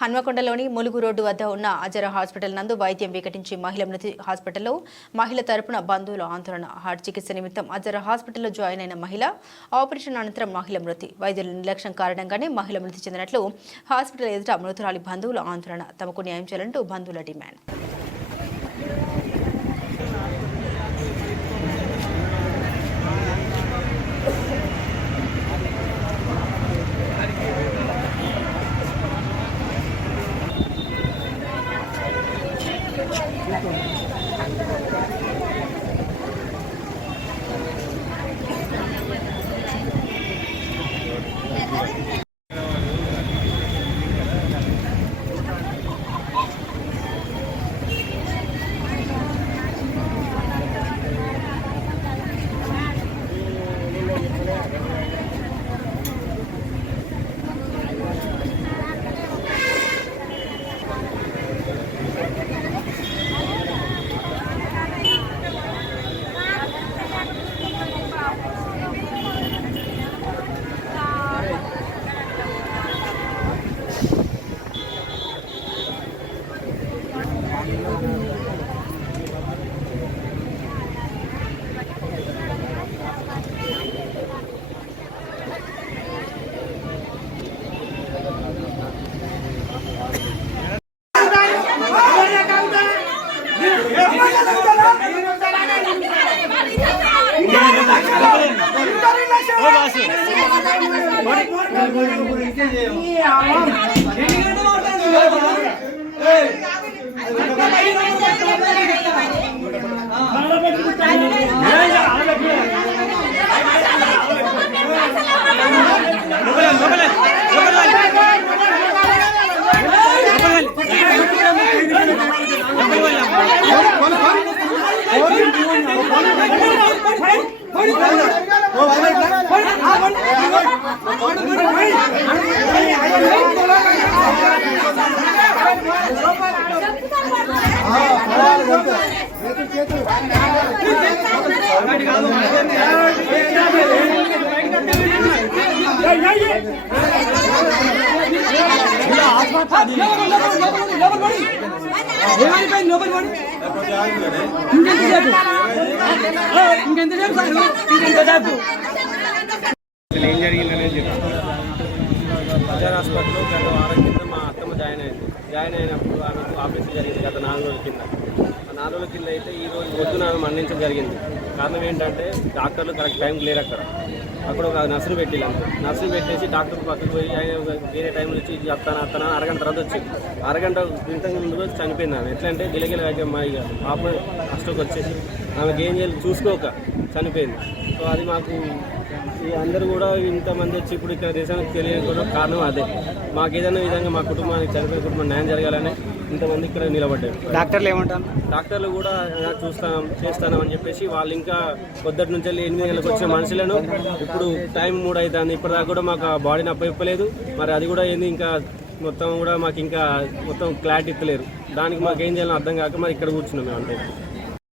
హన్మకొండలోని Mulugu road వద్ద ఉన్న అజర hospital నందు వైద్యం వికటించి మహిళ మృతి. హాస్పిటల్లో మహిళ తరపున బంధువుల ఆందోళన. హార్ట్ చికిత్స నిమిత్తం అజర హాస్పిటల్లో జాయిన్ అయిన మహిళ ఆపరేషన్ అనంతరం మహిళ మృతి. వైద్యుల నిర్లక్ష్యం కారణంగానే మహిళ మృతి చెందినట్లు హాస్పిటల్ ఎదుట మృతురాలి బంధువుల ఆందోళన. తమకు న్యాయం చేయాలంటూ బంధువుల డిమాండ్. అజర్ హాస్పిటల్లో గత వారం కింద మా అత్తమ్మ జాయిన్ అయినప్పుడు ఆమెకు ఆపరేషన్ జరిగింది గత 4 రోజుల కింద. ఆ 4 రోజుల కింద అయితే ఈ రోజు పొద్దున ఆమె మరణించడం జరిగింది. కారణం ఏంటంటే డాక్టర్లు కరెక్ట్ టైంకి లేరు అక్కడ ఒక నర్సును పెట్టిల్లు అంతే. నర్సును పెట్టేసి డాక్టర్ పక్కకు పోయి ఆయన వేరే టైంలో వచ్చి అత్తనా అరగంట తర్వాత వచ్చింది. అరగంట ఇంతకు ముందు రోజు చనిపోయింది ఆమె. ఎట్లా అంటే గిలగిల అమ్మ ఇక పాప అష్టోకి వచ్చేసి ఆమెకి ఏం చేయాలి చూసుకోక చనిపోయింది. సో అది మాకు అందరూ కూడా ఇంతమంది వచ్చి ఇప్పుడు ఇక్కడ దేశానికి తెలియకపోవడం కారణం అదే. మాకు ఏదైనా విధంగా మా కుటుంబానికి చనిపోయిన కుటుంబం న్యాయం జరగాలని ఇంతమంది ఇక్కడ నిలబడ్డారు. డాక్టర్లు ఏమంటారు? డాక్టర్లు కూడా చేస్తాం అని చెప్పేసి వాళ్ళు ఇంకా పొద్దుటి నుంచి 8 గంటలకు వచ్చిన మనుషులను ఇప్పుడు టైం 3 అవుతుంది. ఇప్పటిదాకా కూడా మాకు ఆ బాడీని అప్పయిప్పలేదు. మరి అది కూడా ఏంది ఇంకా మొత్తం కూడా మాకు ఇంకా మొత్తం క్లారిటీ ఇస్తలేరు. దానికి మాకు ఏం చేయాలని అర్థం కాక మరి ఇక్కడ కూర్చున్నాం మేము అంటే.